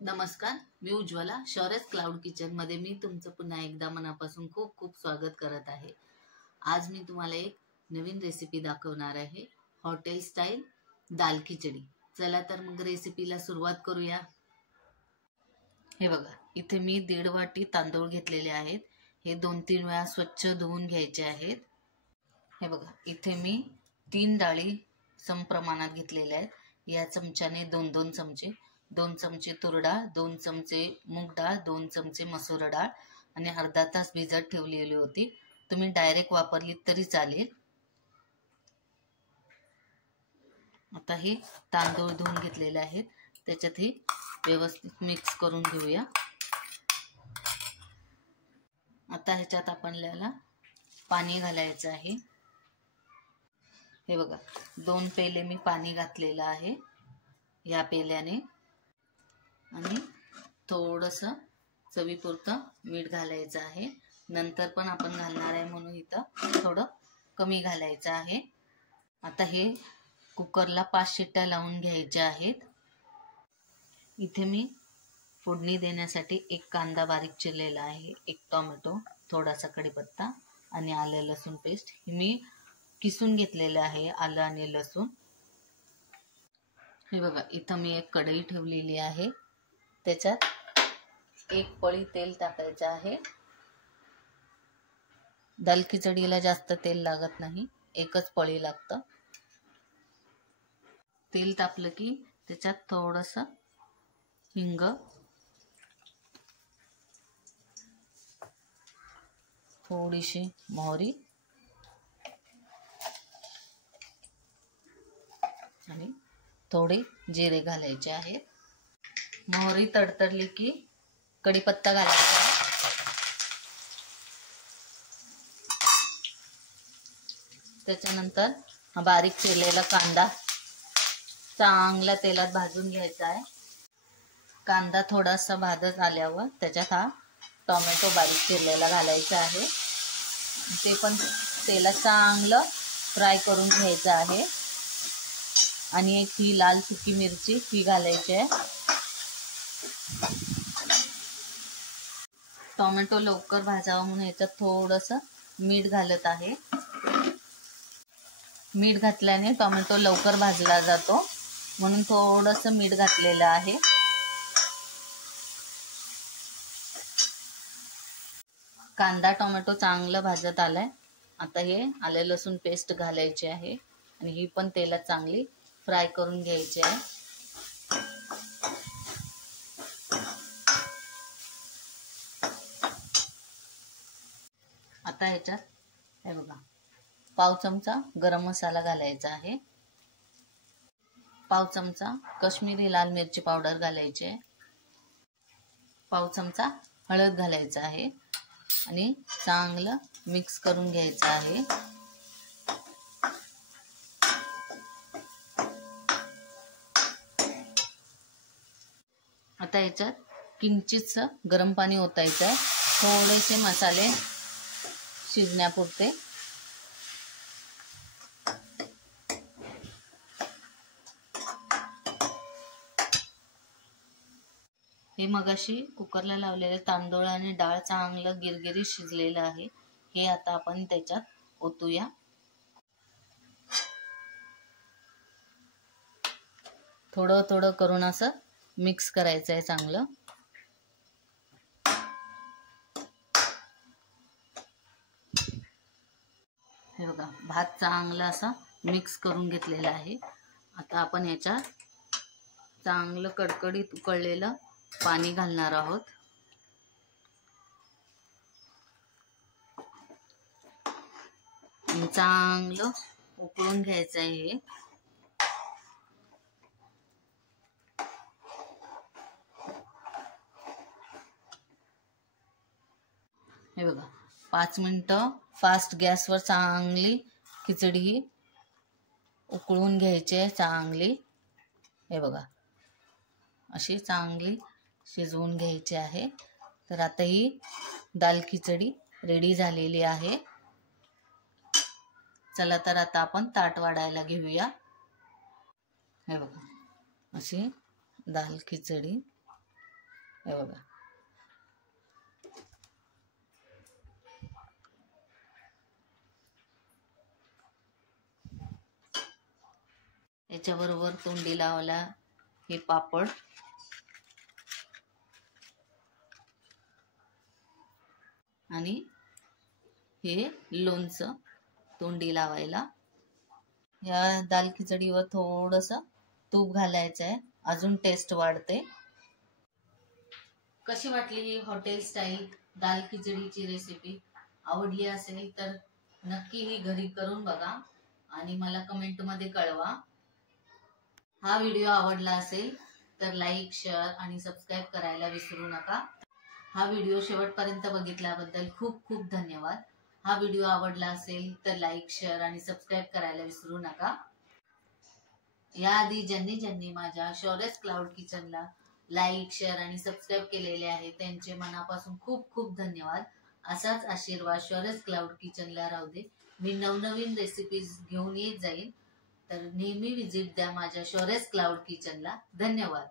नमस्कार, मी Ujjwala. शौर्यस cloud kitchen मध्ये मी तुमचं पुन्हा एकदा मनापासून खूप खूप स्वागत करत आहे. आज मी तुम्हाला एक नवीन रेसिपी दाखवणार आहे, हॉटेल स्टाईल दाल खिचडी. चला तर मग रेसिपीला सुरुवात करूया. हे बघा, इथे मी 1.5 वाटी तांदूळ घेतलेले आहेत. हे 2-3 वेळा स्वच्छ धुवून घ्यायचे आहेत. हे बघा, इथे मी 3 डाळी समप्रमाणात घेतलेल्या आहेत. या चमच्याने 2-2 चमचे, 2 चमचे तूर डाळ, 2 चमचे मूग डाळ, 2 चमचे मसूर डाळ आणि अर्धा तास भिजत ठेवलेली होती. तुम्ही डायरेक्ट वापरली तरी चालेल. आता हे तांदूळ धुवून घेतलेले आहेत, त्याच्यात हे व्यवस्थित मिक्स करून घेऊया. आता ह्याच्यात आपल्याला पाणी घालायचं आहे. हे बघा, 2 पेले मी पाणी घातलेलं आहे या पेल्याने आणि थोडंसं चवीपुरतं मीठ घालायचं आहे. नंतर पण आपण घालणार आहे म्हणून इथं थोडं कमी घालायचं आहे. आता हे कुकरला 5 शिट्ट्या लावून घ्यायच्या आहेत. इथे मी फोडणी देण्यासाठी 1 कांदा बारीक चिरलेला आहे, 1 टोमॅटो, थोडासा कढीपत्ता आणि आलं लसूण पेस्ट मी किसून घेतलेलं आहे. आलं आणि लसूण. हे बघा, इथं मी एक कढई ठेवलेली आहे, त्याच्यात 1 पळी तेल टाकायचं आहे. दाल खिचडीला जास्त तेल लागत नाही, 1च पळी लागतं. तेल तापलं की त्याच्यात थोडंसं हिंग, थोडीशी मोहरी आणि थोडे जिरे घालायचे आहेत. मोहरी तडतडली की कढीपत्ता घालायचा. त्याच्यानंतर बारीक चिरलेला कांदा चांगल्या तेलात भाजून घ्यायचा आहे. कांदा थोडासा भाजत आल्यावर त्याच्यात हा टोमॅटो बारीक चिरलेला घालायचा आहे. ते पण तेलात चांगलं फ्राय करून घ्यायचं आहे. आणि एक ही लाल सुकी मिरची ही घालायची आहे. टोमॅटो लवकर भाजावा म्हणून याच्यात थोडंसं मीठ घालत आहे. मीठ घातल्याने टोमॅटो लवकर भाजला जातो म्हणून थोडंसं मीठ घातलेलं आहे. कांदा टोमॅटो चांगलं भाजत आलाय. आता हे आले लसूण पेस्ट घालायची आहे आणि ही पण तेलात चांगली फ्राय करून घ्यायची आहे. आता ह्याच्यात हे बघा, पाव चमचा गरम मसाला घालायचा आहे. पाव चमचा काश्मीरी लाल मिरची पावडर घालायची आहे. पाव चमचा हळद घालायचा आहे आणि चांगलं मिक्स करून घ्यायचं आहे. आता याच्यात किंचितसं गरम पाणी ओतायचं आहे, थोडेसे मसाले शिजण्यापुरते. हे मगाशी कुकरला लावलेले तांदूळ आणि डाळ चांगलं गिरगिरीत शिजलेलं आहे. हे आता आपण त्याच्यात ओतूया. थोडं थोडं करून असं मिक्स करायचं आहे चांगलं. हे बघा, भात चांगला असा मिक्स करून घेतलेला आहे. आता आपण याच्यात चांगलं कडकडीत उकळलेलं पाणी घालणार आहोत. चांगलं उकळून घ्यायचं आहे. हे बघा, 5 मिनिटं फास्ट गॅसवर चांगली खिचडी उकळून घ्यायची आहे चांगली. हे बघा, अशी चांगली शिजवून घ्यायची आहे. तर आता ही दाल खिचडी रेडी झालेली आहे. चला तर आता आपण ताट वाढायला घेऊया. हे बघा, अशी दाल खिचडी हे बघा, याच्याबरोबर तोंडी लावायला हे पापड आणि हे लोणचं तोंडी लावायला. या दाल खिचडीवर थोडंसं तूप घालायचं आहे, अजून टेस्ट वाढते. कशी वाटली ही हॉटेल स्टाईल दाल खिचडीची रेसिपी? आवडली असेल तर नक्की ही घरी करून बघा आणि मला कमेंटमध्ये कळवा. हा व्हिडिओ आवडला असेल तर लाईक, शेअर आणि सबस्क्राईब करायला विसरू नका. हा व्हिडिओ शेवटपर्यंत बघितल्याबद्दल खूप खूप धन्यवाद. हा व्हिडिओ आवडला असेल तर लाईक, शेअर आणि सबस्क्राईब करायला विसरू नका. याआधी ज्यांनी माझ्या शौर्यस क्लाउड किचनला लाईक, शेअर आणि सबस्क्राईब केलेले आहे त्यांचे मनापासून खूप खूप धन्यवाद. असाच आशीर्वाद शौर्यस क्लाउड किचनला राहू दे. मी नवनवीन रेसिपीज घेऊन येत जाईन, तर नेहमी विजिट द्या माझ्या शौर्यस क्लाउड किचनला. धन्यवाद.